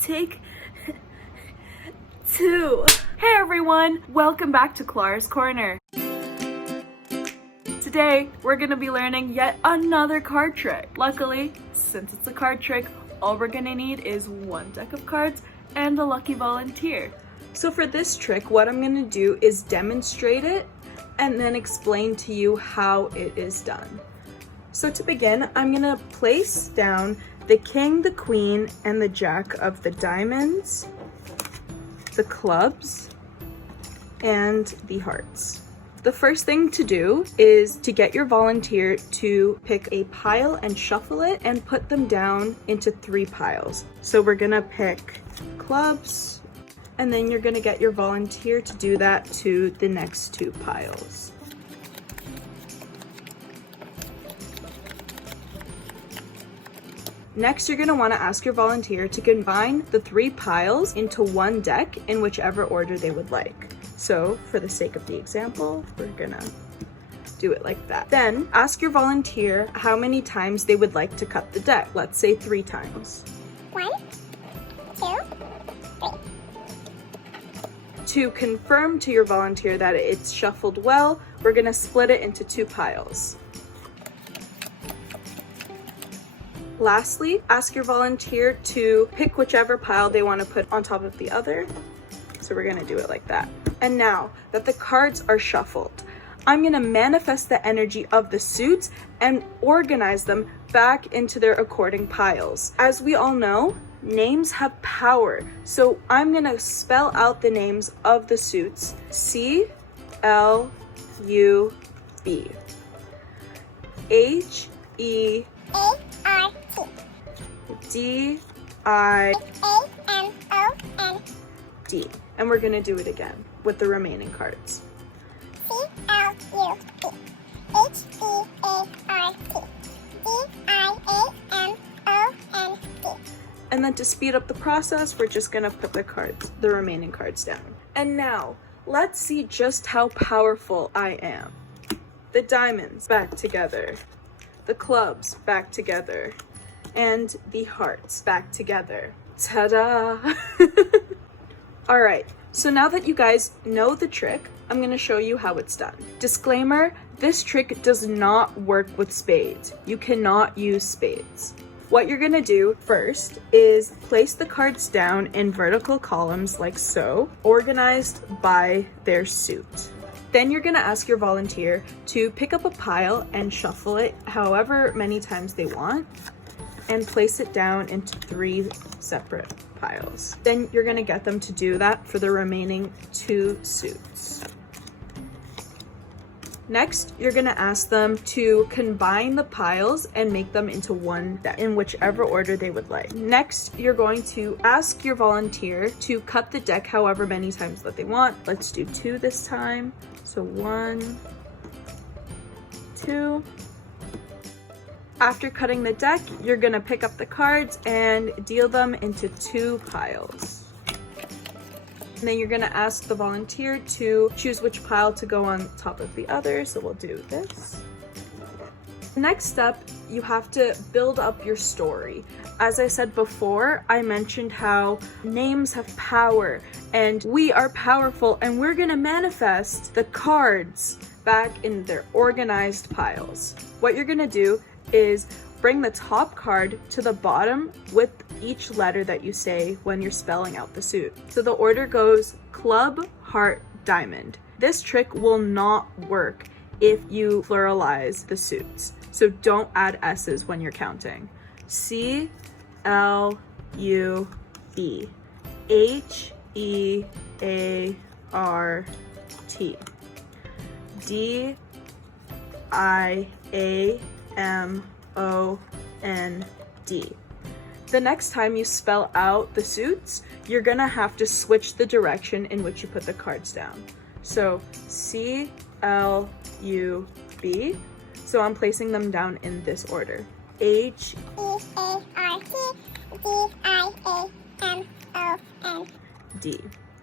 Take 2. Hey everyone, welcome back to Clara's Corner. Today, we're gonna be learning yet another card trick. Luckily, since it's a card trick, all we're gonna need is one deck of cards and a lucky volunteer. So for this trick, what I'm gonna do is demonstrate it and then explain to you how it is done. So to begin, I'm gonna place down the king, the queen, and the jack of the diamonds, the clubs, and the hearts. The first thing to do is to get your volunteer to pick a pile and shuffle it and put them down into 3 piles. So we're gonna pick clubs, and then you're gonna get your volunteer to do that to the next 2 piles. Next, you're going to want to ask your volunteer to combine the 3 piles into one deck in whichever order they would like. So for the sake of the example, we're going to do it like that. Then ask your volunteer how many times they would like to cut the deck. Let's say 3 times. 1, 2, 3. To confirm to your volunteer that it's shuffled well, we're going to split it into 2 piles. Lastly, ask your volunteer to pick whichever pile they want to put on top of the other. So we're going to do it like that. And now that the cards are shuffled, I'm going to manifest the energy of the suits and organize them back into their according piles. As we all know, names have power. So I'm going to spell out the names of the suits. C-L-U-B. H-E A-R-T. D-I-A-M-O-N-D. And we're gonna do it again with the remaining cards. C-L-U-B. H-E-A-R-T. D-I-A-M-O-N-D. And then to speed up the process, we're just gonna put the remaining cards down. And now, let's see just how powerful I am. The diamonds back together. The clubs back together. And the hearts back together. Ta-da! All right, so now that you guys know the trick, I'm gonna show you how it's done. Disclaimer, this trick does not work with spades. You cannot use spades. What you're gonna do first is place the cards down in vertical columns like so, organized by their suit. Then you're gonna ask your volunteer to pick up a pile and shuffle it however many times they want and place it down into 3 separate piles. Then you're gonna get them to do that for the remaining 2 suits. Next, you're gonna ask them to combine the piles and make them into one deck in whichever order they would like. Next, you're going to ask your volunteer to cut the deck however many times that they want. Let's do 2 this time. So 1, 2. After cutting the deck, you're gonna pick up the cards and deal them into 2 piles. And then you're gonna ask the volunteer to choose which pile to go on top of the other. So we'll do this. Next step, you have to build up your story. As I said before, I mentioned how names have power and we are powerful, and we're gonna manifest the cards back in their organized piles. What you're gonna do is bring the top card to the bottom with each letter that you say when you're spelling out the suit. So the order goes club, heart, diamond. This trick will not work if you pluralize the suits. So don't add S's when you're counting. C-L-U-B. H-E-A-R-T. D-I-A-M-O-N-D. The next time you spell out the suits, you're gonna have to switch the direction in which you put the cards down. So C-L-U-B. So I'm placing them down in this order. H-E-A-R-T-D-I-A-M-O-N-D.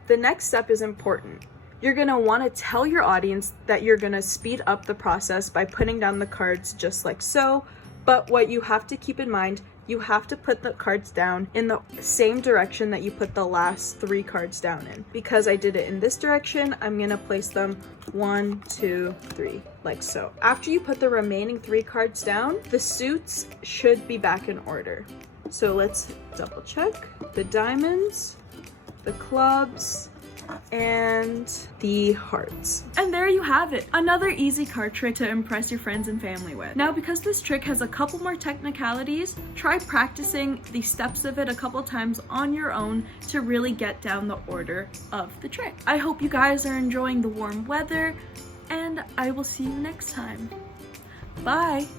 The next step is important. You're gonna wanna tell your audience that you're gonna speed up the process by putting down the cards just like so, but what you have to keep in mind You have to put the cards down in the same direction that you put the last 3 cards down in. Because I did it in this direction, I'm gonna place them 1, 2, 3, like so. After you put the remaining 3 cards down, the suits should be back in order. So let's double check. The diamonds, the clubs, and the hearts. And there you have it, another easy card trick to impress your friends and family with. Now, because this trick has a couple more technicalities, try practicing the steps of it a couple times on your own to really get down the order of the trick. I hope you guys are enjoying the warm weather, and I will see you next time. Bye!